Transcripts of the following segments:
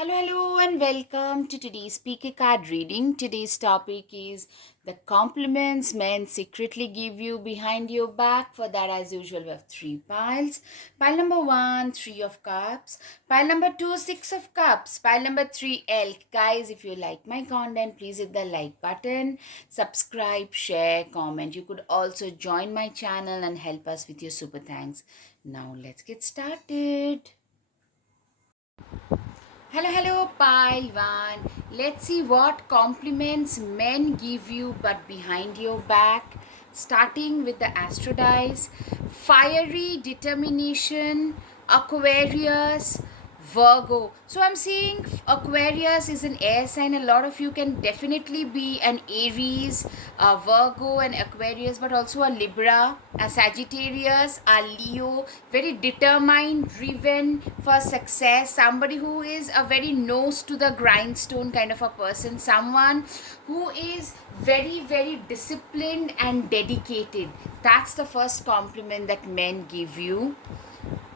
Hello, and welcome to today's speaker card reading. Today's topic is the compliments men secretly give you behind your back. For that, as usual, we have three piles. Pile number one, three of cups. Pile number two, six of cups. Pile number three, elk. Guys, if you like my content, please hit the like button, subscribe, share, comment. You could also join my channel and help us with your super thanks. Now, let's get started. Hello, pile one. Let's see what compliments men give you but behind your back. Starting with the astro dice, fiery determination, Aquarius, Virgo. So I'm seeing Aquarius is an air sign. A lot of you can definitely be an Aries, a Virgo, and Aquarius, but also a Libra, a Sagittarius, a Leo. Very determined, driven for success. Somebody who is a very nose to the grindstone kind of a person. Someone who is very disciplined and dedicated. That's the first compliment that men give you.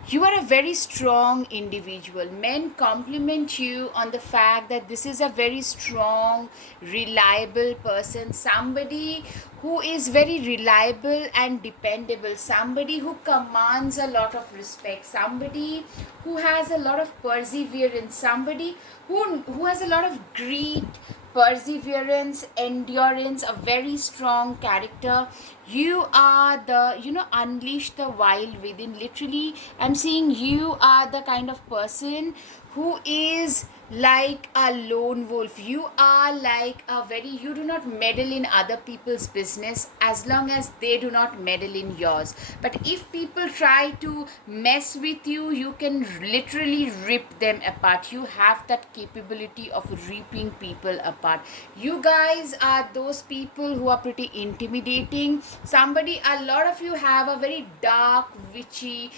You are a very strong individual. Men compliment you on the fact that this is a very strong, reliable person, somebody who is very reliable and dependable, somebody who commands a lot of respect, somebody who has a lot of perseverance, somebody who has a lot of greed, perseverance, endurance, a very strong character. You are the, unleash the wild within. Literally, I'm seeing you are the kind of person who is like a lone wolf. You are like a very, you do not meddle in other people's business as long as they do not meddle in yours. But if people try to mess with you, you can literally rip them apart. You have that capability of ripping people apart. You guys are those people who are pretty intimidating. A lot of you have a very dark, witchy,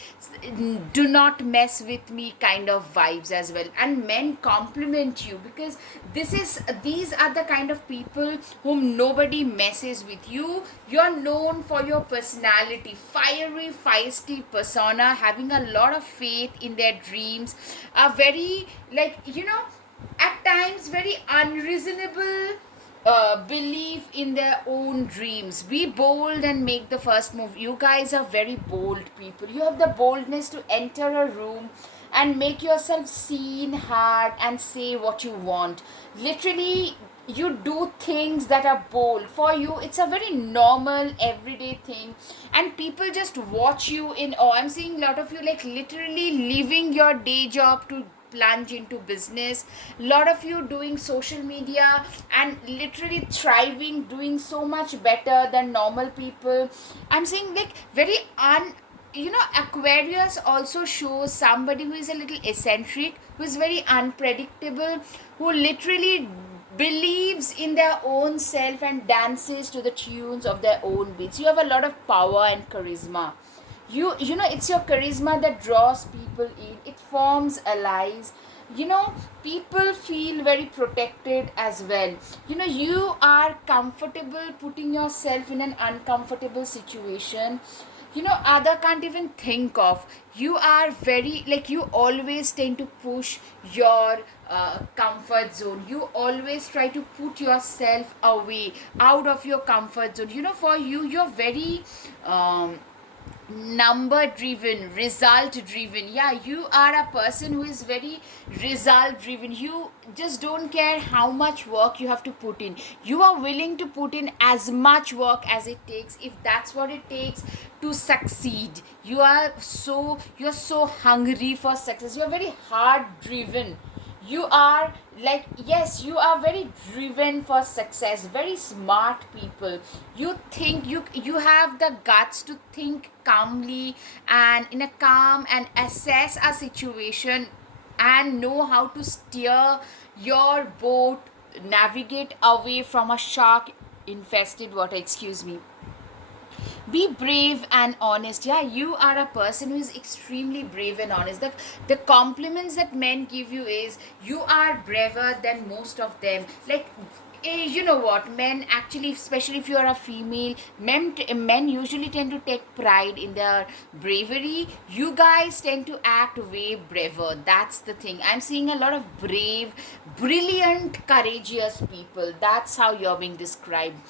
do not mess with me kind of vibes as well. And men compliment you because these are the kind of people whom nobody messes with. You're known for your personality, fiery, feisty persona, having a lot of faith in their dreams, a very, at times very unreasonable belief in their own dreams. Be bold and make the first move. You guys are very bold people. You have the boldness to enter a room and make yourself seen, heard, and say what you want. Literally, you do things that are bold. For you, it's a very normal, everyday thing, and people just watch you in awe. I'm seeing a lot of you like literally leaving your day job to plunge into business. A lot of you doing social media and literally thriving, doing so much better than normal people. I'm seeing like very Aquarius also shows somebody who is a little eccentric, who is very unpredictable, who literally believes in their own self and dances to the tunes of their own beats. You have a lot of power and charisma. You know it's your charisma that draws people in. It forms allies. People feel very protected as well. You are comfortable putting yourself in an uncomfortable situation. Other can't even think of. You are very, like, you always tend to push your comfort zone. You always try to put yourself away out of your comfort zone. For you, you're very number driven, result driven. Yeah, you are a person who is very result driven. You just don't care how much work you have to put in. You are willing to put in as much work as it takes, if that's what it takes to succeed. You're so hungry for success. You're very hard driven. You are, like, yes, you are very driven for success, very smart people. You have the guts to think calmly and in a calm and assess a situation and know how to steer your boat, navigate away from a shark infested water. Excuse me. Be brave and honest. Yeah, you are a person who is extremely brave and honest. The compliments that men give you is you are braver than most of them. Like, You know what, men actually, especially if you are a female, men usually tend to take pride in their bravery. You guys tend to act way braver. That's the thing. I'm seeing a lot of brave, brilliant, courageous people. That's how you're being described.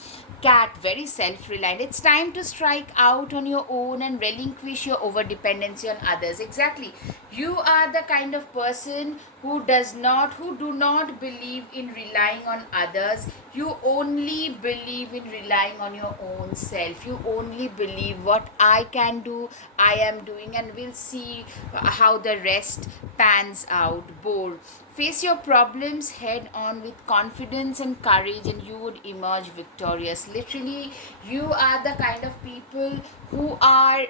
Cat, very self-reliant. It's time to strike out on your own and relinquish your over dependency on others. Exactly. You are the kind of person who do not believe in relying on others. You only believe in relying on your own self. You only believe what I can do, I am doing, and we'll see how the rest pans out. Bold. Face your problems head on with confidence and courage, and you would emerge victorious. Literally, you are the kind of people who are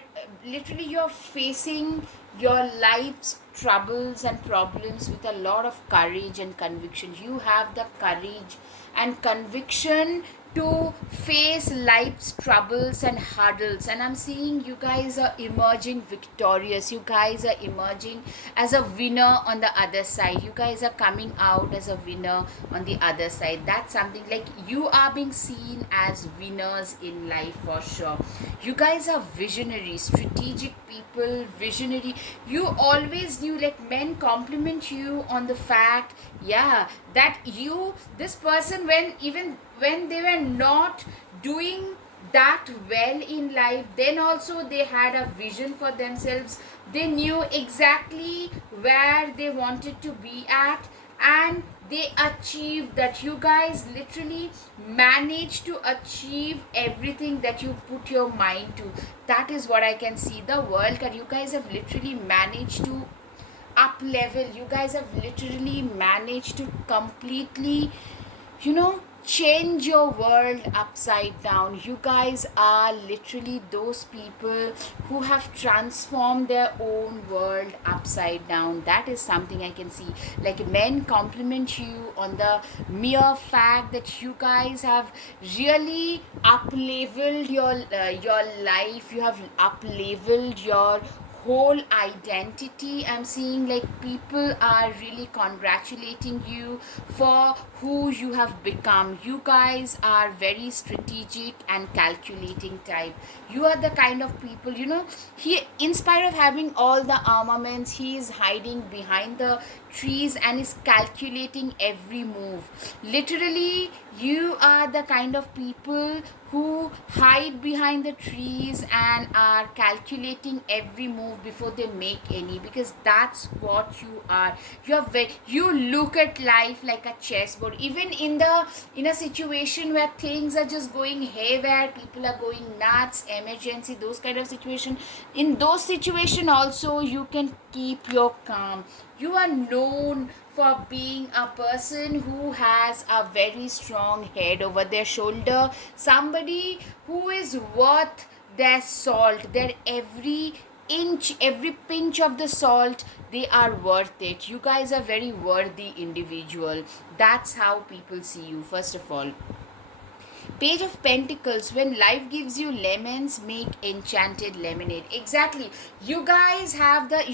literally, you're facing your life's troubles and problems with a lot of courage and conviction. You have the courage and conviction to face life's troubles and hurdles, and I'm seeing you guys are emerging victorious. You guys are emerging as a winner on the other side. You guys are coming out as a winner on the other side. That's something, like, you are being seen as winners in life for sure. You guys are visionary, strategic people, visionary. You always knew, like, men compliment you on the fact, yeah, that you, this person, when they were not doing that well in life, then also they had a vision for themselves. They knew exactly where they wanted to be at, and they achieved that. You guys literally managed to achieve everything that you put your mind to. That is what I can see. The world, and you guys have literally managed to up level. You guys have literally managed to completely, change your world upside down. You guys are literally those people who have transformed their own world upside down. That is something I can see. Like, men compliment you on the mere fact that you guys have really up leveled your life. You have up leveled your whole identity. I'm seeing, like, people are really congratulating you for who you have become. You guys are very strategic and calculating type. You are the kind of people, he, in spite of having all the armaments, he is hiding behind the trees and is calculating every move. Literally, you are the kind of people who hide behind the trees and are calculating every move before they make any, because that's what you are. You look at life like a chessboard. Even in a situation where things are just going haywire, people are going nuts, emergency, those kind of situation, in those situation also you can keep your calm. You are known for being a person who has a very strong head over their shoulder, somebody who is worth their salt, their every inch, every pinch of the salt. They are worth it. You guys are very worthy individual. That's how people see you. First of all, Page of Pentacles, when life gives you lemons, make enchanted lemonade. Exactly. You guys have the,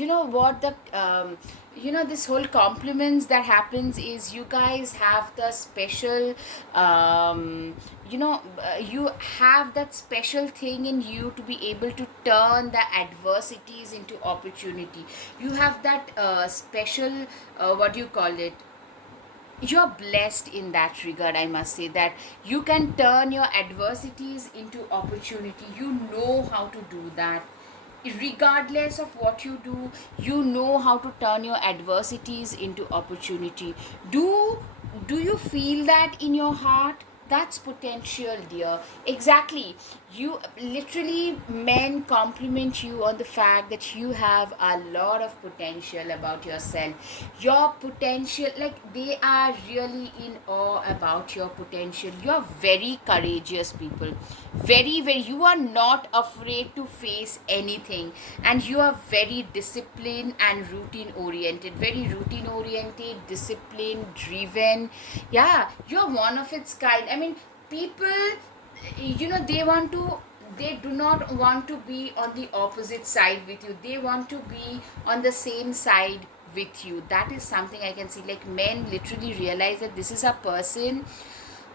this whole compliments that happens is, you guys have the special, you have that special thing in you to be able to turn the adversities into opportunity. You have that special, what do you call it? You're blessed in that regard. I must say that you can turn your adversities into opportunity. You know how to do that. Regardless of what you do, you know how to turn your adversities into opportunity. Do you feel that in your heart? That's potential, dear. Exactly. You literally, men compliment you on the fact that you have a lot of potential about yourself. Your potential, like, they are really in awe about your potential. You're very courageous people. Very, very, you are not afraid to face anything, and you are very disciplined and routine oriented. Very routine oriented, disciplined, driven. Yeah, you're one of its kind. I mean, people, they do not want to be on the opposite side with you. They want to be on the same side with you. That is something I can see. Like, men literally realize that this is a person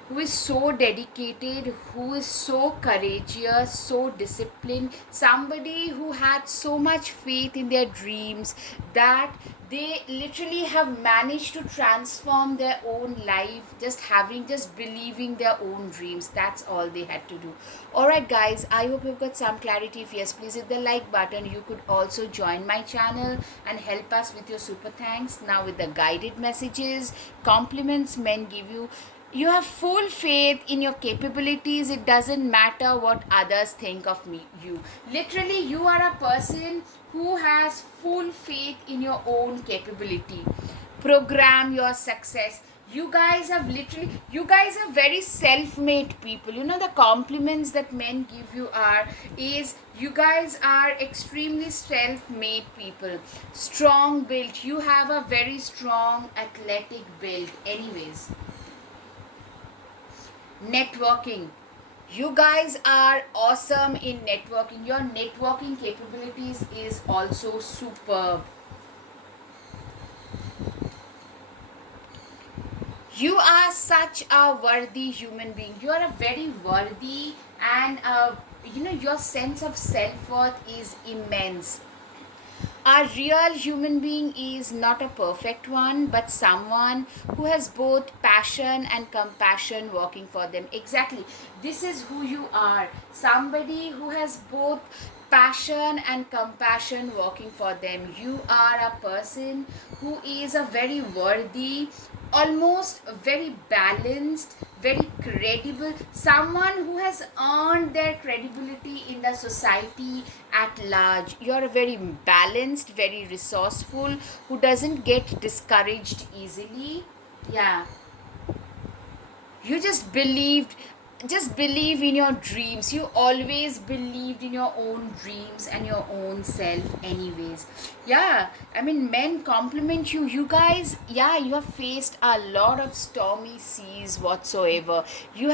who is so dedicated, who is so courageous, so disciplined, somebody who had so much faith in their dreams that they literally have managed to transform their own life, just believing their own dreams. That's all they had to do. All right guys, I hope you've got some clarity. If yes, please hit the like button. You could also join my channel and help us with your super thanks. Now with the guided messages, compliments men give you, you have full faith in your capabilities. It doesn't matter what others think of you. Literally, you are a person who has full faith in your own capability. Program your success. You guys are very self-made people. You know, the compliments that men give you is you guys are extremely self-made people. Strong build. You have a very strong athletic build. Anyways, networking. You guys are awesome in networking. Your networking capabilities is also superb. You are such a worthy human being. You are a very worthy, and your sense of self-worth is immense. A real human being is not a perfect one, but someone who has both passion and compassion working for them. Exactly. This is who you are. Somebody who has both passion and compassion working for them. You are a person who is a very worthy, almost very balanced, very credible, someone who has earned their credibility in the society at large. You are very balanced, very resourceful, who doesn't get discouraged easily. Yeah, you just believe in your dreams. You always believed in your own dreams and your own self. Anyways, yeah, I mean, men compliment you. You guys, yeah, you have faced a lot of stormy seas whatsoever. You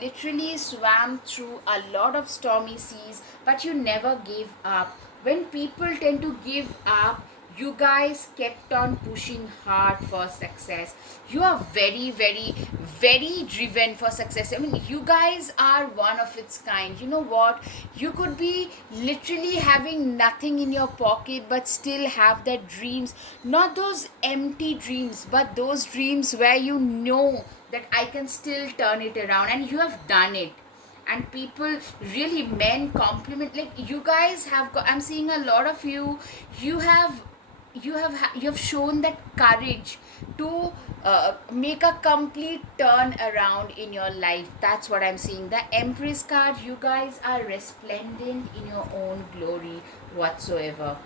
literally swam through a lot of stormy seas, but you never gave up. When people tend to give up, you guys kept on pushing hard for success. You are very, very, very driven for success. I mean, you guys are one of its kind. You know what? You could be literally having nothing in your pocket but still have that dreams. Not those empty dreams, but those dreams where you know that I can still turn it around, and you have done it. And people really, men compliment, like, you guys have got, I'm seeing a lot of you. You have shown that courage to make a complete turn around in your life. That's what I'm seeing. The Empress card, you guys are resplendent in your own glory whatsoever.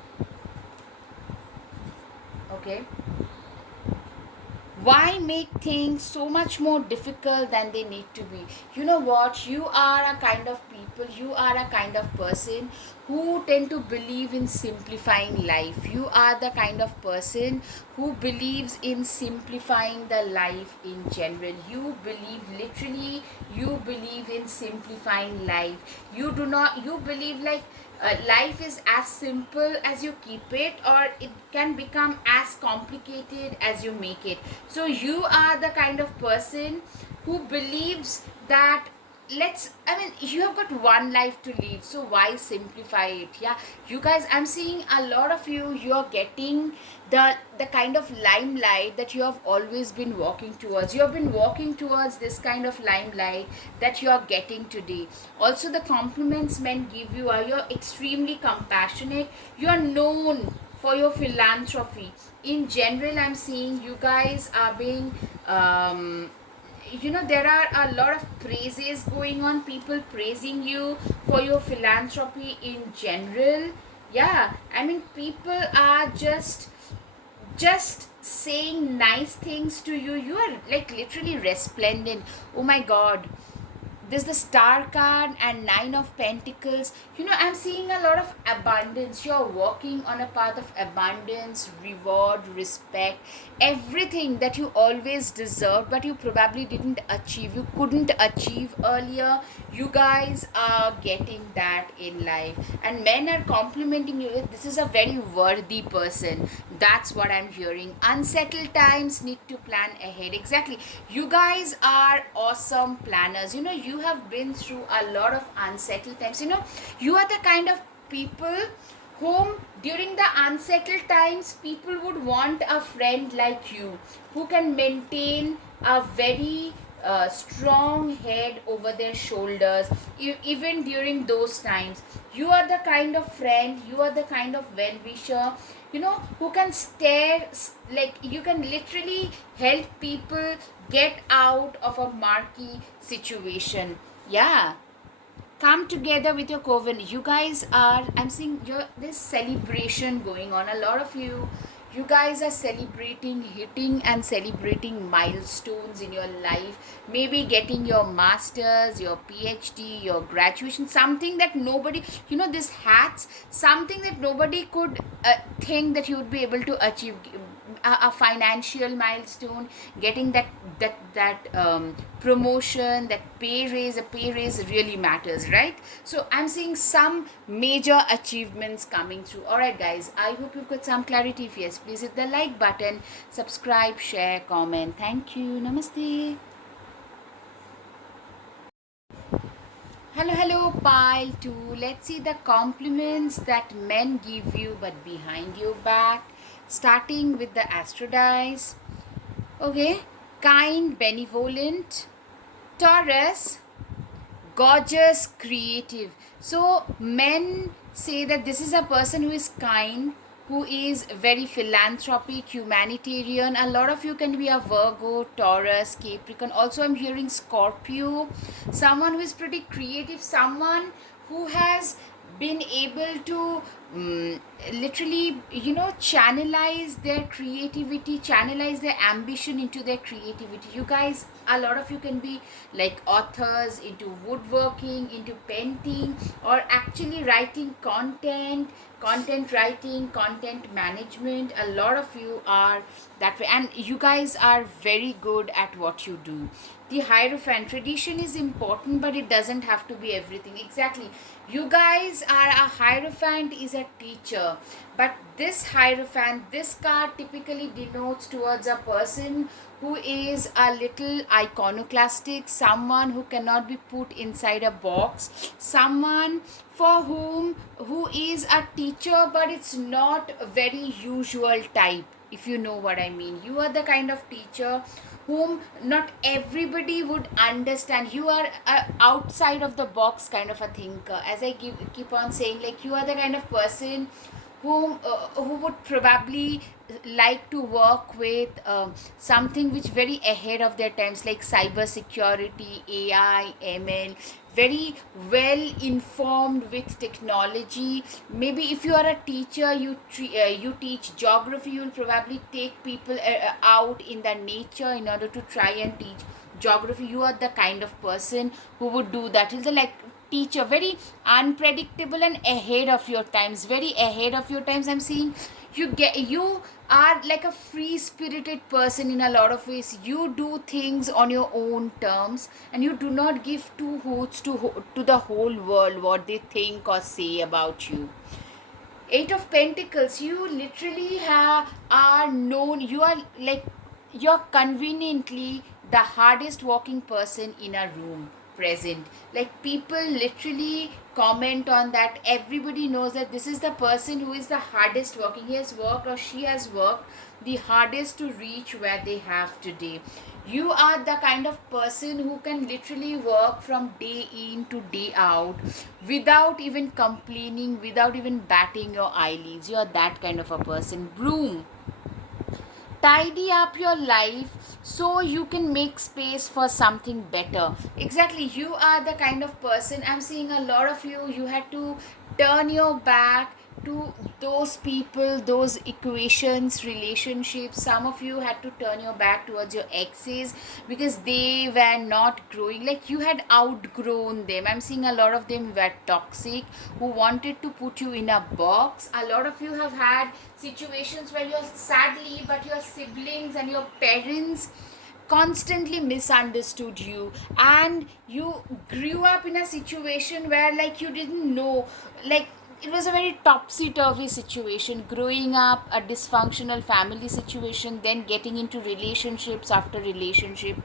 Okay, why make things so much more difficult than they need to be? You know what? You are a kind of people, you are a kind of person who tend to believe in simplifying life. You are the kind of person who believes in simplifying the life in general. You believe, literally, you believe in simplifying life. You believe, like, life is as simple as you keep it, or it can become as complicated as you make it. So you are the kind of person who believes that, you have got one life to live, so why simplify it? Yeah, you guys, I'm seeing a lot of you, you're getting the kind of limelight that you have always been walking towards. You have been walking towards this kind of limelight that you are getting today. Also, the compliments men give you are, you're extremely compassionate. You are known for your philanthropy. In general, I'm seeing you guys are being there are a lot of praises going on, people praising you for your philanthropy in general. Yeah, I mean, people are just saying nice things to you. You are, like, literally resplendent. Oh my god, There's the star card and nine of pentacles. I'm seeing a lot of abundance. You're walking on a path of abundance, reward, respect, everything that you always deserved but you probably didn't achieve, you couldn't achieve earlier. You guys are getting that in life, and men are complimenting you. This is a very worthy person. That's what I'm hearing. Unsettled times, need to plan ahead. Exactly. You guys are awesome planners. You have been through a lot of unsettled times. You are the kind of people whom during the unsettled times people would want a friend like you, who can maintain a very strong head over their shoulders, even during those times. You are the kind of friend, you are the kind of well wisher, who can like you can literally help people get out of a murky situation. Yeah, come together with your coven. You guys are, I'm seeing your this celebration going on. A lot of you guys are celebrating, hitting and celebrating milestones in your life. Maybe getting your masters, your PhD, your graduation, something that nobody, this hats, something that nobody could think that you would be able to achieve. A financial milestone, getting that promotion, that pay raise really matters, right? So I'm seeing some major achievements coming through. All right, guys, I hope you've got some clarity. If yes, please hit the like button, subscribe, share, comment. Thank you. Namaste. Hello, pile 2. Let's see the compliments that men give you but behind your back. Starting with the astro dice. Okay, kind, benevolent. Taurus, gorgeous, creative. So men say that this is a person who is kind, who is very philanthropic, humanitarian. A lot of you can be a Virgo, Taurus, Capricorn. Also I'm hearing Scorpio, someone who is pretty creative, someone who has been able to literally channelize their creativity, channelize their ambition into their creativity. You guys, a lot of you can be like authors, into woodworking, into painting, or actually writing content writing, content management. A lot of you are that way, and you guys are very good at what you do. The Hierophant, tradition is important but it doesn't have to be everything. Exactly, you guys are a Hierophant is a teacher, but this Hierophant, this card typically denotes towards a person who is a little iconoclastic, someone who cannot be put inside a box, someone for who is a teacher but it's not a very usual type, if you know what I mean. You are the kind of teacher whom not everybody would understand. You are a outside of the box kind of a thinker, as I keep on saying. Like, you are the kind of person who would probably like to work with something which very ahead of their times, like cyber security, AI, ML, very well informed with technology. Maybe if you are a teacher, you teach geography, you will probably take people out in the nature in order to try and teach geography. You are the kind of person who would do that. It's like teacher, very unpredictable and ahead of your times, very ahead of your times. I'm seeing you are like a free spirited person in a lot of ways. You do things on your own terms and you do not give two hoots to the whole world what they think or say about you. Eight of Pentacles, you literally are known, you're conveniently the hardest working person in a room present. Like, people literally comment on that. Everybody knows that this is the person who is the hardest working. He has worked or she has worked the hardest to reach where they have today. You are the kind of person who can literally work from day in to day out without even complaining, without even batting your eyelids. You are that kind of a person. Broom, tidy up your life so you can make space for something better. Exactly, you are the kind of person, I'm seeing a lot of you had to turn your back to those people, those equations, relationships. Some of you had to turn your back towards your exes because they were not growing, like you had outgrown them. I'm seeing a lot of them were toxic, who wanted to put you in a box. A lot of you have had situations where you're sadly, but your siblings and your parents constantly misunderstood you, and you grew up in a situation where like you didn't know, like it was a very topsy-turvy situation, growing up a dysfunctional family situation, then getting into relationships after relationship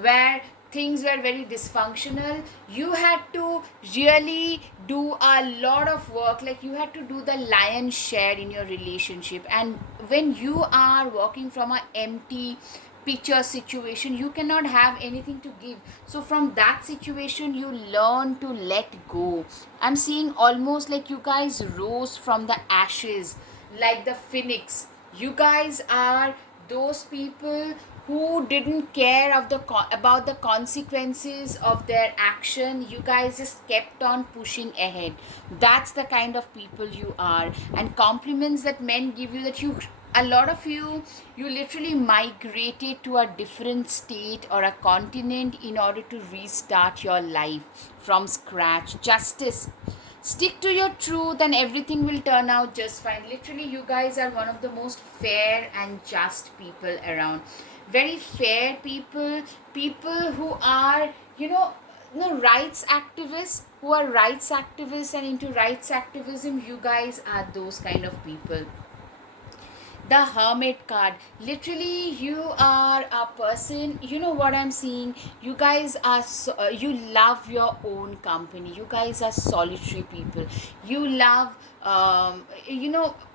where things were very dysfunctional. You had to really do a lot of work, like you had to do the lion's share in your relationship. And when you are working from a empty picture situation, you cannot have anything to give. So from that situation you learn to let go. I'm seeing almost like you guys rose from the ashes like the phoenix. You guys are those people who didn't care of about the consequences of their action. You guys just kept on pushing ahead. That's the kind of people you are. And compliments that men give you, that you, a lot of you literally migrated to a different state or a continent in order to restart your life from scratch. Justice, stick to your truth and everything will turn out just fine. Literally, you guys are one of the most fair and just people around. Very fair people, people who are, rights activists, who are rights activists and into rights activism. You guys are those kind of people. The hermit card, literally you are a person, you know what I'm seeing, you guys are you love your own company. You guys are solitary people. You love,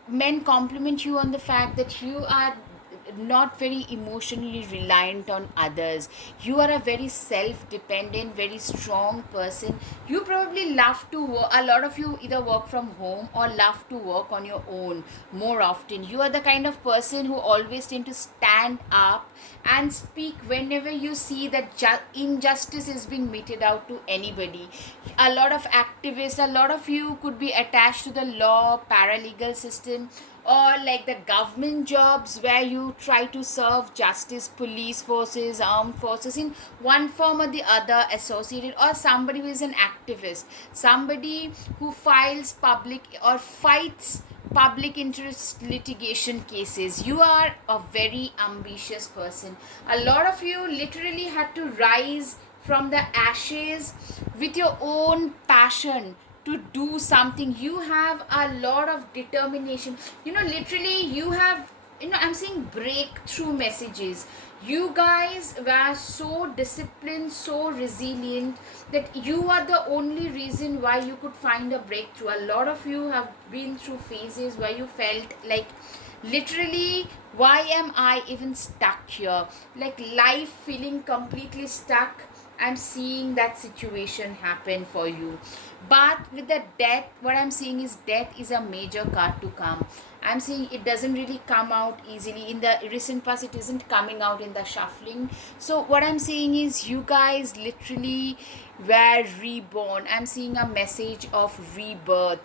men compliment you on the fact that you are not very emotionally reliant on others. You are a very self-dependent, very strong person. You probably love to work, a lot of you either work from home or love to work on your own more often. You are the kind of person who always tend to stand up and speak whenever you see that injustice is being meted out to anybody. A lot of activists, a lot of you could be attached to the law, paralegal system, or like the government jobs where you try to serve justice, police forces, armed forces in one form or the other associated, or somebody who is an activist, somebody who files public or fights public interest litigation cases. You are a very ambitious person. A lot of you literally had to rise from the ashes with your own passion to do something. You have a lot of determination. Literally you have, I'm seeing breakthrough messages. You guys were so disciplined, so resilient, that you are the only reason why you could find a breakthrough. A lot of you have been through phases where you felt like, literally, why am I even stuck here, like life feeling completely stuck. I'm seeing that situation happen for you. But with the death, what I'm seeing is death is a major card to come. I'm seeing it doesn't really come out easily. In the recent past, it isn't coming out in the shuffling. So what I'm saying is you guys literally were reborn. I'm seeing a message of rebirth,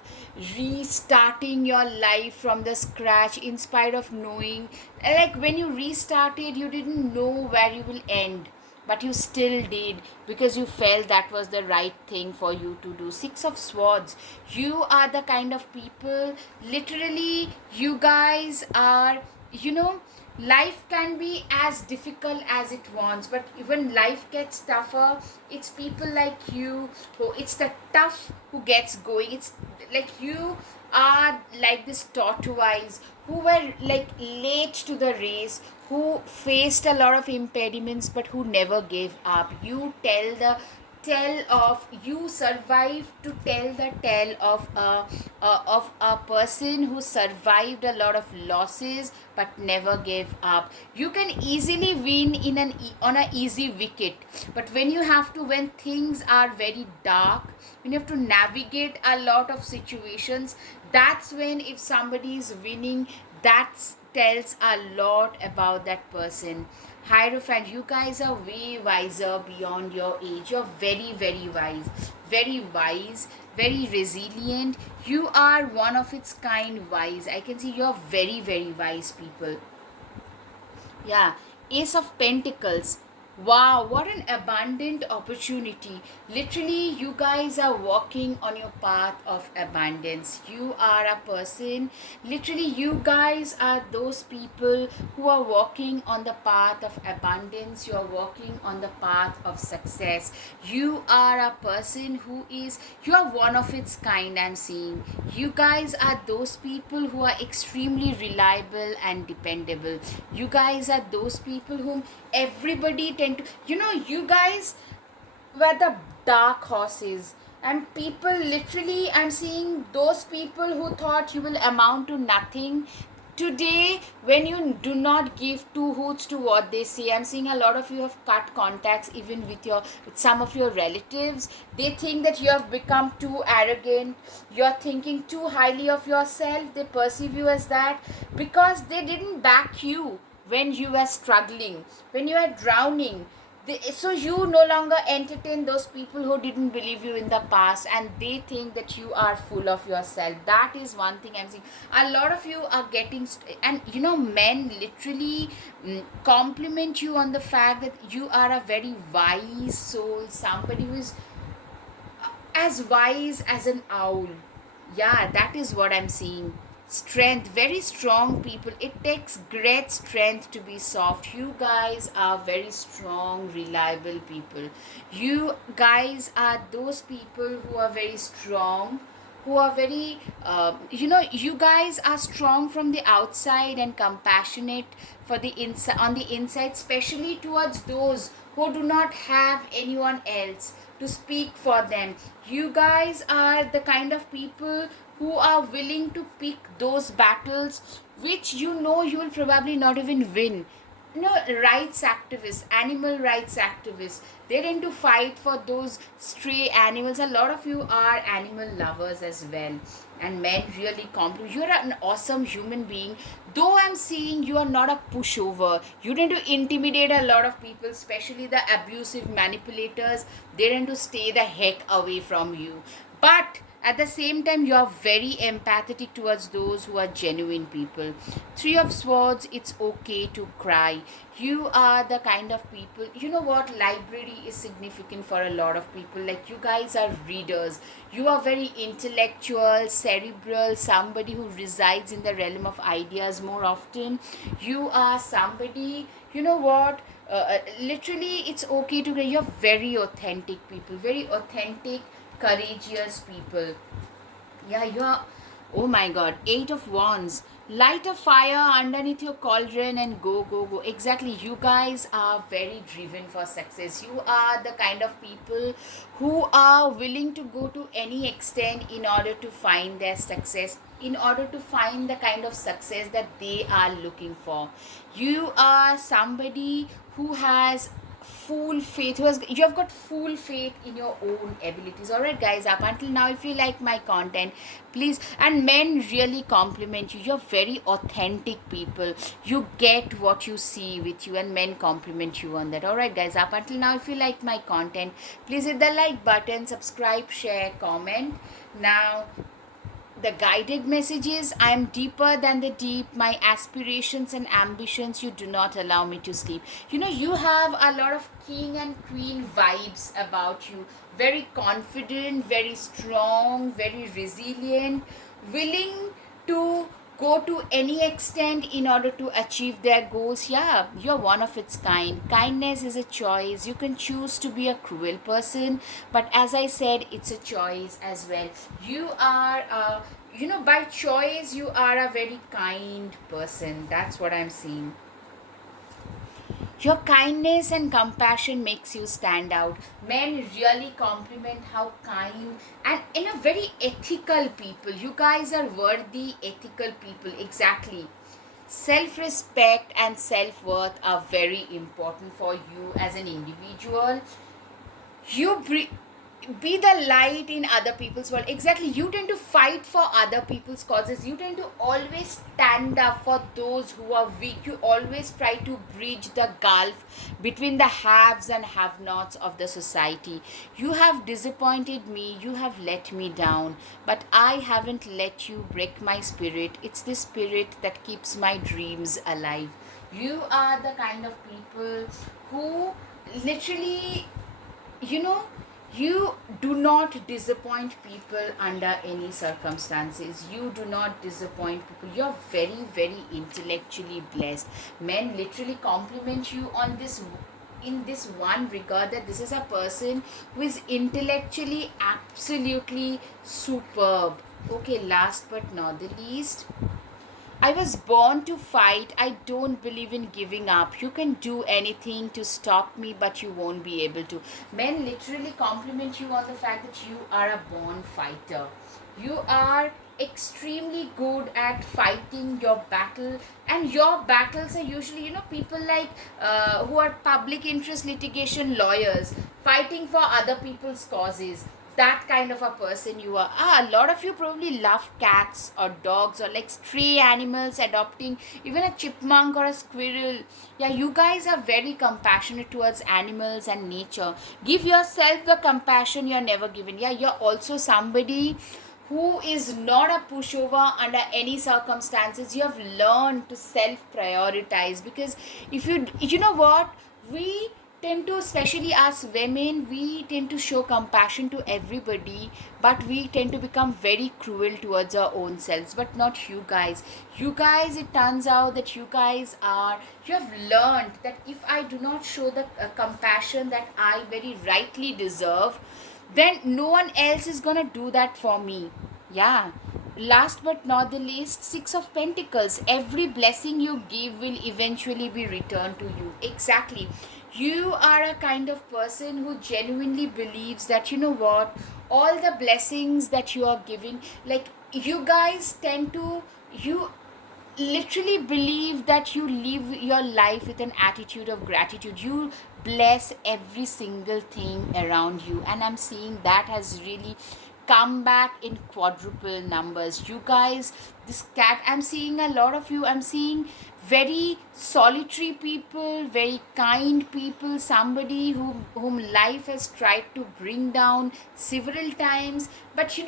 restarting your life from the scratch, in spite of knowing, like when you restarted, you didn't know where you will end, but you still did because you felt that was the right thing for you to do. Six of Swords, you are the kind of people, literally you guys are, life can be as difficult as it wants, but even life gets tougher, it's people like you who, it's the tough who gets going. It's like you are like this tortoise who were like late to the race, who faced a lot of impediments but who never gave up. You tell the tale of, you survive to tell the tale of a person who survived a lot of losses but never gave up. You can easily win in on a easy wicket, but when you have to, when things are very dark, when you have to navigate a lot of situations, that's when, if somebody is winning, that tells a lot about that person. Hierophant, you guys are way wiser beyond your age. You're very, very wise. Very wise. very resilient. You are one of its kind wise. I can see you're very, very wise people. Yeah, Ace of Pentacles. Wow, what an abundant opportunity. Literally, you guys are walking on your path of abundance. You are a person, literally, you guys are those people who are walking on the path of abundance. You are walking on the path of success. You are a person who is, you are one of its kind, I'm seeing. You guys are those people who are extremely reliable and dependable. You guys are those people whom everybody tend to, you guys were the dark horses, and people, literally, I'm seeing those people who thought you will amount to nothing. Today, when you do not give two hoots to what they say, I'm seeing a lot of you have cut contacts even with some of your relatives. They think that you have become too arrogant, you're thinking too highly of yourself. They perceive you as that because they didn't back you when you were struggling, when you were drowning. So you no longer entertain those people who didn't believe you in the past, and they think that you are full of yourself. That is one thing I'm seeing. A lot of you are getting and men literally compliment you on the fact that you are a very wise soul, somebody who is as wise as an owl. Yeah, that is what I'm seeing. Strength, very strong people. It takes great strength to be soft. You guys are very strong, reliable people. You guys are those people who are very strong, who are very, you guys are strong from the outside and compassionate for the inside, on the inside, especially towards those who do not have anyone else to speak for them. You guys are the kind of people who are willing to pick those battles which you will probably not even win. Rights activists, animal rights activists, they tend to fight for those stray animals. A lot of you are animal lovers as well, and men really compliment. You're an awesome human being, though I'm seeing you are not a pushover. You tend to intimidate a lot of people, especially the abusive manipulators. They tend to stay the heck away from you, but at the same time, you are very empathetic towards those who are genuine people. Three of Swords, it's okay to cry. You are the kind of people, you know what? Library is significant for a lot of people. Like, you guys are readers. You are very intellectual, cerebral, somebody who resides in the realm of ideas more often. You are somebody, you know what? Literally, it's okay to cry. You're very authentic people, very authentic, courageous people. Yeah, you are. Oh my god, Eight of Wands. Light a fire underneath your cauldron and go, go, go. Exactly. You guys are very driven for success. You are the kind of people who are willing to go to any extent in order to find their success, in order to find the kind of success that they are looking for. You are somebody who has full faith, you have got full faith in your own abilities. All right, guys, up until now, if you like my content, please, and men really compliment you. You're very authentic people. You get what you see with you, and men compliment you on that. All right, guys, up until now, if you like my content, please hit the like button, subscribe, share, comment. Now, the guided messages: I am deeper than the deep. My aspirations and ambitions, you do not allow me to sleep. You have a lot of king and queen vibes about you. Very confident, very strong, very resilient, willing to go to any extent in order to achieve their goals. Yeah, you're one of its kind. Kindness is a choice. You can choose to be a cruel person, but as I said, it's a choice as well. You are by choice, you are a very kind person. That's what I'm seeing. Your kindness and compassion makes you stand out. Men really compliment how kind and in a very ethical people. You guys are worthy, ethical people. Exactly. Self-respect and self-worth are very important for you as an individual. You be the light in other people's world. Exactly, you tend to fight for other people's causes. You tend to always stand up for those who are weak. You always try to bridge the gulf between the haves and have nots of the society. You have disappointed me, you have let me down, but I haven't let you break my spirit. It's the spirit that keeps my dreams alive. You are the kind of people who literally, you know, you do not disappoint people under any circumstances. You do not disappoint people. You're very, very intellectually blessed. Men literally compliment you on this, in this one regard, that this is a person who is intellectually absolutely superb. Okay, last but not the least, I was born to fight. I don't believe in giving up. You can do anything to stop me, but you won't be able to. Men literally compliment you on the fact that you are a born fighter. You are extremely good at fighting your battle, and your battles are usually, people like who are public interest litigation lawyers fighting for other people's causes. That kind of a person you are. A lot of you probably love cats or dogs or like stray animals, adopting even a chipmunk or a squirrel. Yeah, you guys are very compassionate towards animals and nature. Give yourself the compassion you're never given. Yeah, you're also somebody who is not a pushover under any circumstances. You have learned to self prioritize, because if you know what, we tend to, especially us women, we tend to show compassion to everybody, but we tend to become very cruel towards our own selves. But not you guys. You guys, it turns out that you guys are, you have learned that if I do not show the compassion that I very rightly deserve, then no one else is gonna do that for me. Yeah. Last but not the least, Six of Pentacles. Every blessing you give will eventually be returned to you. Exactly. You are a kind of person who genuinely believes that, you know what, all the blessings that you are giving, like, you guys tend to, you literally believe that you live your life with an attitude of gratitude. You bless every single thing around you, and I'm seeing that has really come back in quadruple numbers. You guys, this cat, I'm seeing a lot of you. I'm seeing very solitary people, very kind people, somebody whom life has tried to bring down several times, but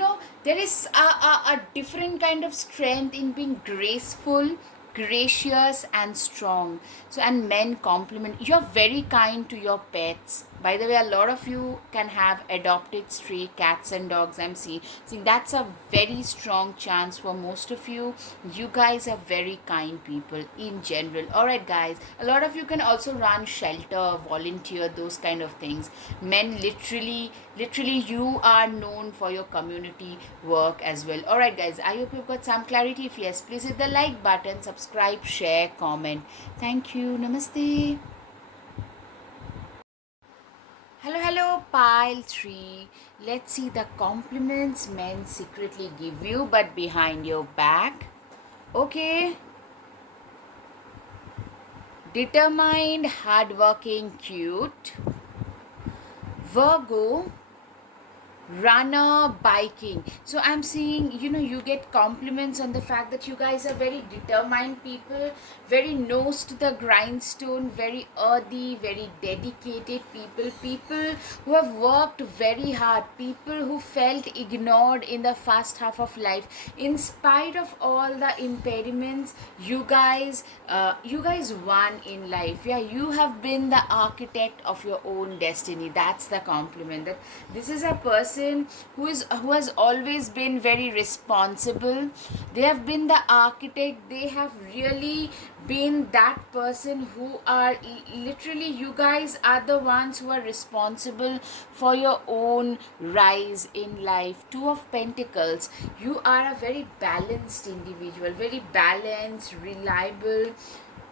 there is a different kind of strength in being graceful, gracious and strong. So, and men compliment, you're very kind to your pets. By the way, a lot of you can have adopted stray cats and dogs. I'm seeing that's a very strong chance for most of you. You guys are very kind people in general. All right, guys, a lot of you can also run shelter, volunteer, those kind of things. Men, literally you are known for your community work as well. All right, guys, I hope you've got some clarity. If yes, please hit the like button, subscribe, share, comment. Thank you. Namaste. Hello, pile 3. Let's see the compliments men secretly give you but behind your back. Okay. Determined, hardworking, cute. Virgo, runner, biking. So I'm seeing, you get compliments on the fact that you guys are very determined people, very nose to the grindstone, very earthy, very dedicated people who have worked very hard, people who felt ignored in the first half of life. In spite of all the impediments, you guys won in life. Yeah, you have been the architect of your own destiny. That's the compliment, that this is a person who has always been very responsible. They have been the architect. They have really been that person who are literally, you guys are the ones who are responsible for your own rise in life. Two of Pentacles, you are a very balanced individual, very balanced, reliable.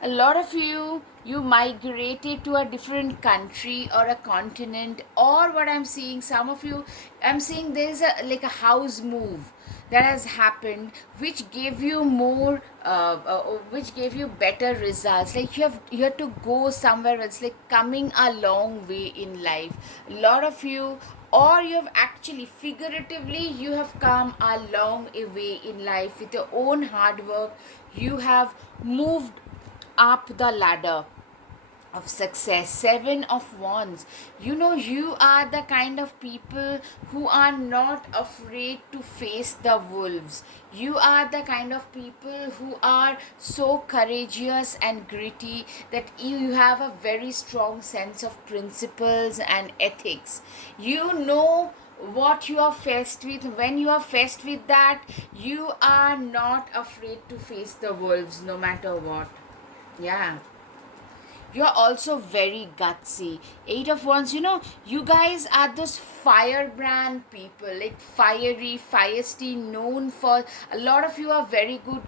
A lot of you migrated to a different country or a continent, or what I'm seeing, some of you, I'm seeing there's a like a house move. that has happened which gave you more which gave you better results, like you have to go somewhere else, like coming a long way in life. A lot of you, or you have actually figuratively you have come a long way in life with your own hard work. You have moved up the ladder of success. Seven of wands, you know, you are the kind of people who are not afraid to face the wolves. You are the kind of people who are so courageous and gritty that you have a very strong sense of principles and ethics. You know what you are faced with. When you are faced with that, you are not afraid to face the wolves no matter what. Yeah, you're also very gutsy. Eight of wands, you know, you guys are those firebrand people, like fiery, feisty, known for. A lot of you are very good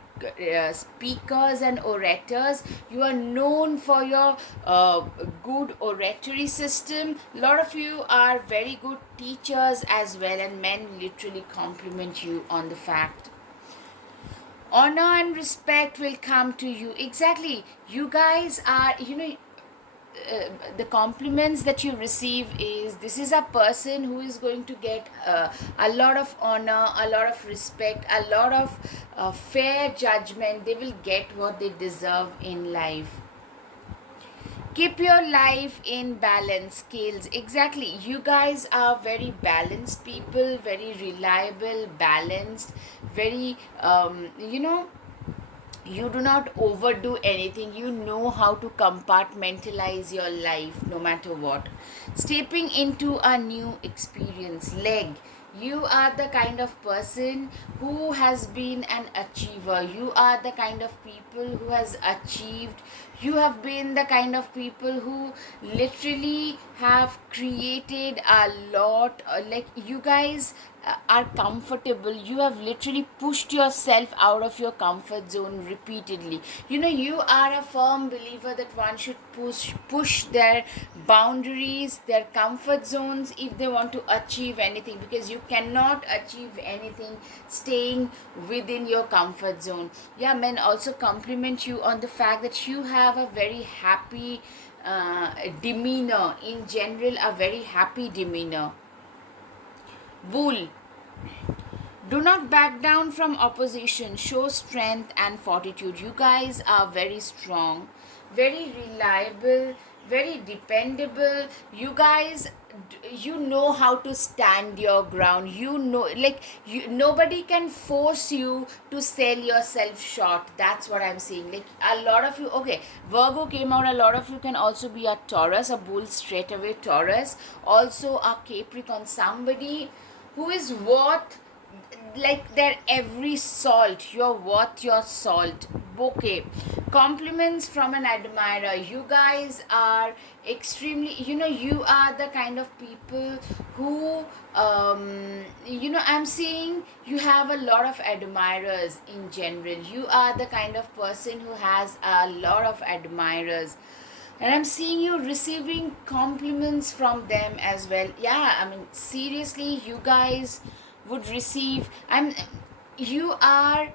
speakers and orators. You are known for your good oratory system. A lot of you are very good teachers as well, and men literally compliment you on the fact. Honor and respect will come to you. Exactly, you guys are, you know, the compliments that you receive is, this is a person who is going to get a lot of honor, a lot of respect, a lot of fair judgment. They will get what they deserve in life. Keep your life in balance. Scales, exactly, you guys are very balanced people, very reliable, balanced, very you know, you do not overdo anything. You know how to compartmentalize your life no matter what. Stepping into a new experience. Leg, you are the kind of person who has been an achiever. You are the kind of people who has achieved. You have been the kind of people who literally have created a lot, like you guys are comfortable. You have literally pushed yourself out of your comfort zone repeatedly. You know, you are a firm believer that one should push their boundaries, their comfort zones, if they want to achieve anything, because you cannot achieve anything staying within your comfort zone. Yeah, men also compliment you on the fact that you have a very happy demeanor. In general, a very happy demeanor. Bull, do not back down from opposition. Show strength and fortitude. You guys are very strong, very reliable, very dependable. You guys, you know how to stand your ground. You know, like, you, nobody can force you to sell yourself short. That's what I'm saying. Like, a lot of you, okay, Virgo came out. A lot of you can also be a Taurus, a bull straight away Taurus, also a Capricorn, somebody who is worth, like, their every salt. You're worth your salt. Bouquet, compliments from an admirer. You guys are extremely, you know, you are the kind of people who you know, I'm seeing you have a lot of admirers. In general, you are the kind of person who has a lot of admirers, and I'm seeing you receiving compliments from them as well. Yeah, I mean, seriously, you guys would receive, you are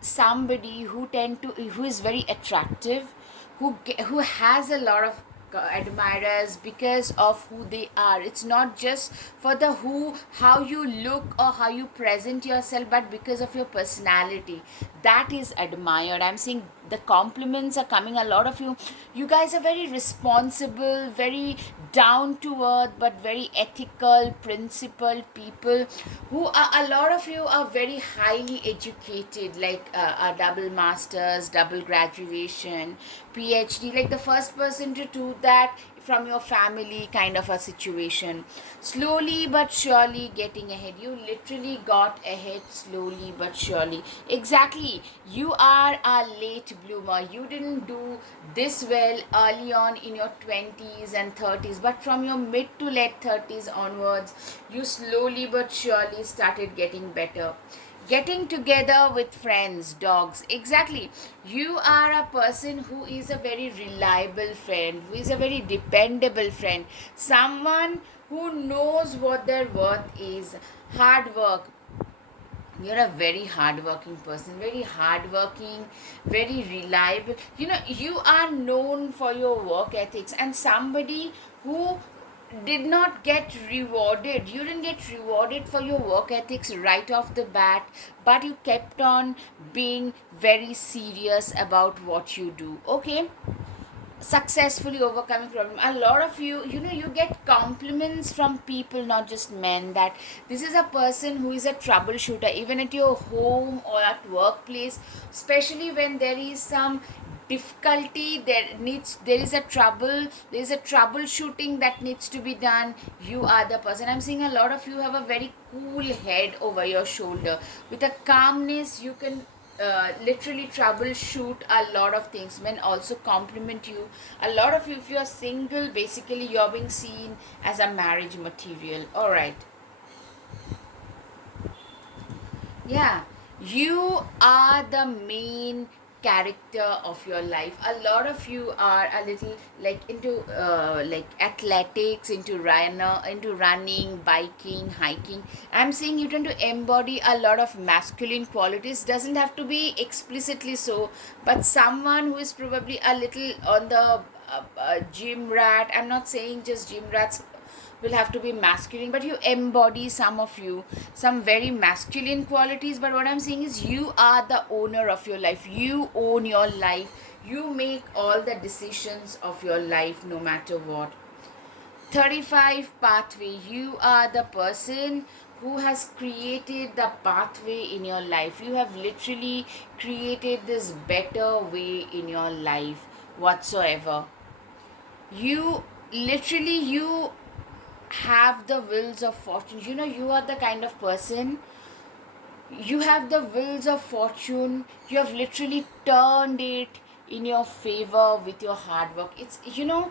somebody who tend to, who is very attractive, who has a lot of admirers because of who they are. It's not just for the who, how you look or how you present yourself, but because of your personality. That is admired. I'm seeing the compliments are coming. A lot of you, you guys are very responsible, very down to earth, but very ethical, principled people, who are, a lot of you are very highly educated, like a double masters, double graduation, PhD, like the first person to do that from your family, kind of a situation. Slowly but surely getting ahead. You literally got ahead slowly but surely. Exactly, you are a late bloomer. You didn't do this well early on in your 20s and 30s, but from your mid to late 30s onwards, you slowly but surely started getting better. Getting together with friends. Dogs, exactly, you are a person who is a very reliable friend, who is a very dependable friend, someone who knows what their worth is. Hard work, You're a very hardworking person, very hardworking, very reliable. You are known for your work ethics, and somebody who did not get rewarded. You didn't get rewarded for your work ethics right off the bat, but you kept on being very serious about what you do. Okay, successfully overcoming problem. A lot of you get compliments from people, not just men, that this is a person who is a troubleshooter, even at your home or at workplace, especially when there is some difficulty, there is a troubleshooting that needs to be done. You are the person. I'm seeing a lot of you have a very cool head over your shoulder. With a calmness, you can literally troubleshoot a lot of things. Men also compliment you. A lot of you, if you are single, basically you're being seen as a marriage material. All right. Yeah, you are the main character of your life. A lot of you are a little like into like athletics, into running, biking, hiking. I'm saying you tend to embody a lot of masculine qualities. Doesn't have to be explicitly so, but someone who is probably a little on the gym rat. I'm not saying just gym rats will have to be masculine, but you embody some very masculine qualities. But what I'm saying is, you are the owner of your life. You own your life. You make all the decisions of your life, no matter what. 35 pathway. You are the person who has created the pathway in your life. You have literally created this better way in your life whatsoever. You have the wheels of fortune. You are the kind of person, you have the wheels of fortune. You have literally turned it in your favor with your hard work. It's your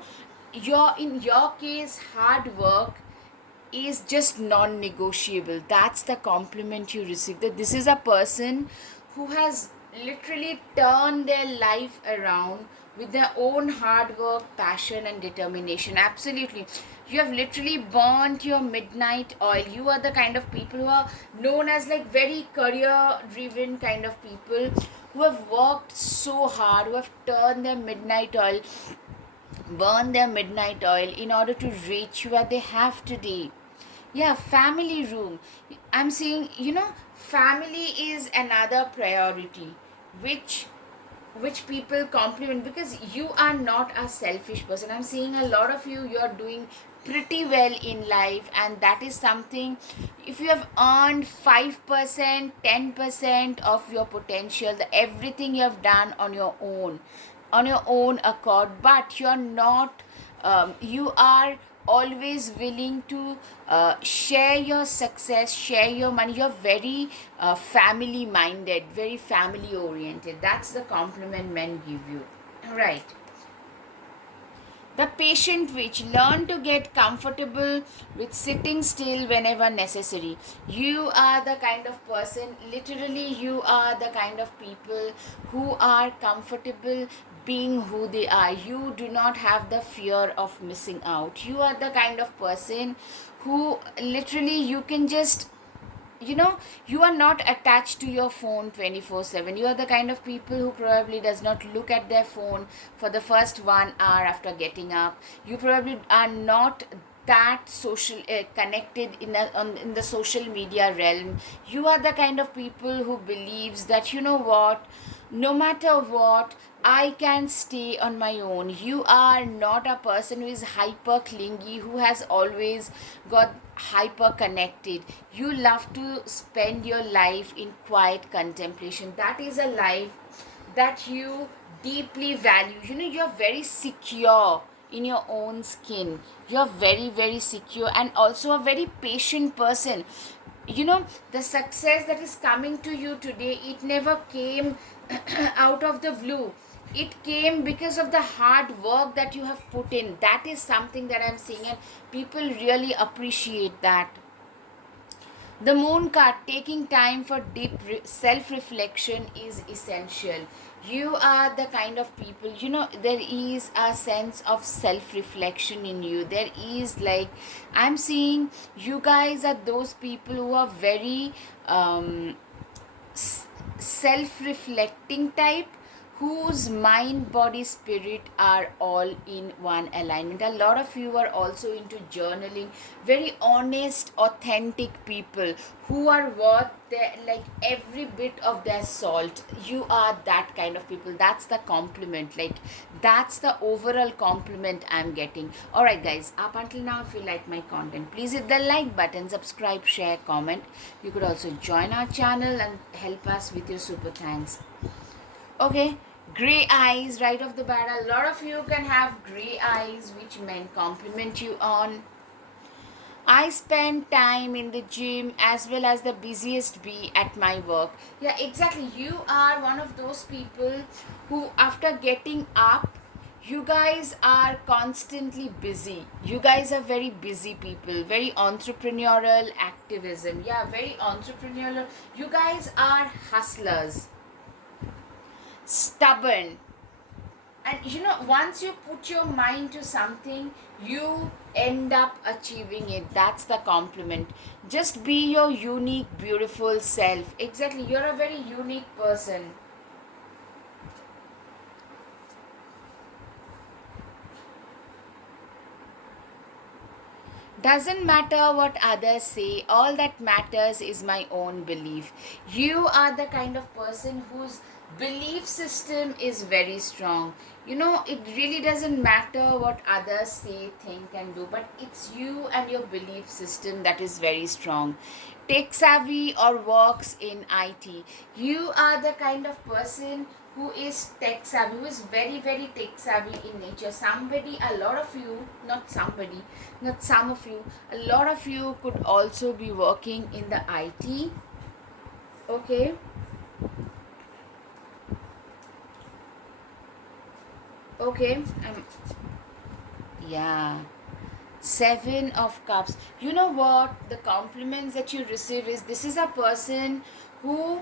in your case, hard work is just non-negotiable. That's the compliment you receive, that this is a person who has literally turned their life around with their own hard work, passion and determination. Absolutely, you have literally burnt your midnight oil. You are the kind of people who are known as like very career driven kind of people, who have worked so hard, who have turned their midnight oil burn their midnight oil in order to reach where they have today. Yeah, family room. I'm saying, family is another priority, which people compliment, because you are not a selfish person. I'm seeing a lot of you're doing pretty well in life, and that is something. If you have earned 5%, 10% of your potential, everything you have done on your own accord, but you're not you are always willing to share your success, share your money. You're very family minded, very family oriented. That's the compliment men give you. Right. The patient witch. Learn to get comfortable with sitting still whenever necessary. You are the kind of person, literally, you are the kind of people who are comfortable being who they are. You do not have the fear of missing out. You are the kind of person who literally you can just you are not attached to your phone 24/7. You are the kind of people who probably does not look at their phone for the first 1 hour after getting up. You probably are not that social connected in the social media realm. You are the kind of people who believes that, what, no matter what, I can stay on my own. You are not a person who is hyper clingy, who has always got hyper connected. You love to spend your life in quiet contemplation. That is a life that you deeply value. You're very secure in your own skin. You're very, very secure, and also a very patient person. The success that is coming to you today, it never came out of the blue. It came because of the hard work that you have put in. That is something that I'm seeing, and people really appreciate that. The moon card. Taking time for deep self-reflection is essential. You are the kind of people, there is a sense of self-reflection in you. There is, like, I'm seeing you guys are those people who are very self-reflecting type, whose mind, body, spirit are all in one alignment. A lot of you are also into journaling, very honest, authentic people who are worth their, like, every bit of their salt. You are that kind of people. That's the compliment, like, that's the overall compliment I'm getting. All right, guys, up until now, if you like my content, please hit the like button, subscribe, share, comment. You could also join our channel and help us with your super thanks. Okay, gray eyes right off the bat. A lot of you can have gray eyes, which men compliment you on. I spend time in the gym as well as the busiest bee at my work. Yeah, exactly. You are one of those people who, after getting up, you guys are constantly busy. You guys are very busy people, very entrepreneurial activism. Yeah, very entrepreneurial. You guys are hustlers, stubborn, and once you put your mind to something, you end up achieving it. That's the compliment. Just be your unique, beautiful self. Exactly, you're a very unique person. Doesn't matter what others say, all that matters is my own belief. You are the kind of person whose belief system is very strong. It really doesn't matter what others say, think, and do, but it's you and your belief system that is very strong. Tech savvy or works in IT. You are the kind of person who is tech savvy, who is very, very tech savvy in nature. A lot of you, not some of you, a lot of you could also be working in the IT. Okay. Okay. Yeah. Seven of Cups. You know what? The compliments that you receive is, this is a person who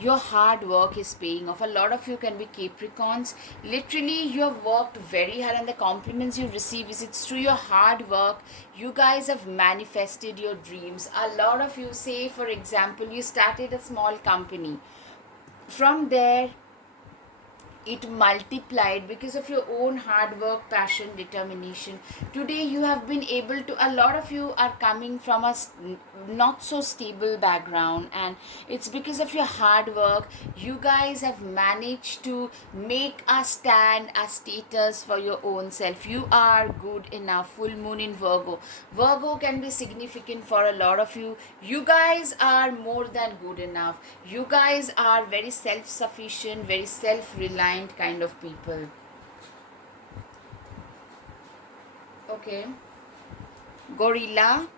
your hard work is paying off. A lot of you can be Capricorns. Literally, you have worked very hard, and the compliments you receive is, it's through your hard work. You guys have manifested your dreams. A lot of you, say for example, you started a small company. From there, it multiplied because of your own hard work, passion, determination. Today you have been able to, a lot of you are coming from a not so stable background, and it's because of your hard work. You guys have managed to make a stand, a status for your own self. You are good enough. Full moon in Virgo can be significant for a lot of you. You guys are more than good enough. You guys are very self-sufficient, very self-reliant kind of people. Okay. Gorilla.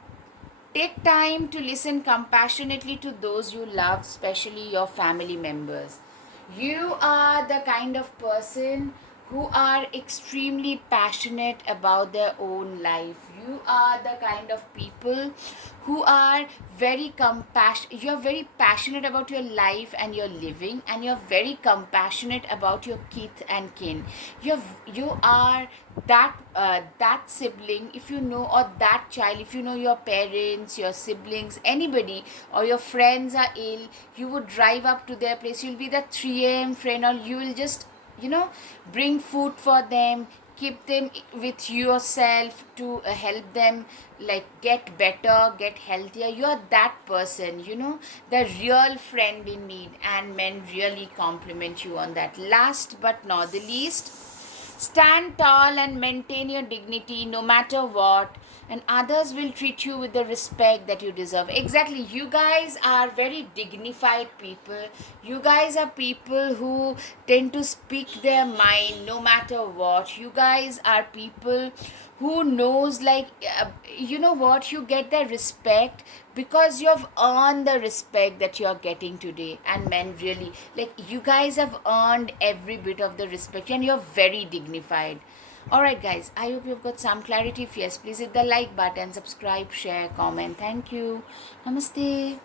Take time to listen compassionately to those you love, especially your family members. You are the kind of person who are extremely passionate about their own life. You are the kind of people who are very compassionate. You're very passionate about your life and your living, and you're very compassionate about your kith and kin. You are that sibling, if you know, or that child, if you know your parents, your siblings, anybody, or your friends are ill, you would drive up to their place. You'll be the 3 a.m. friend, or you will just bring food for them, keep them with yourself to help them, like, get better, get healthier. You're that person, the real friend in need, and men really compliment you on that. Last but not the least, stand tall and maintain your dignity no matter what, and others will treat you with the respect that you deserve. Exactly. You guys are very dignified people. You guys are people who tend to speak their mind no matter what. You guys are people who knows, like, you know what, you get the respect because you have earned the respect that you are getting today. And men really, like, you guys have earned every bit of the respect, and you're very dignified. Alright guys, I hope you've got some clarity. If yes, please hit the like button, subscribe, share, comment. Thank you. Namaste.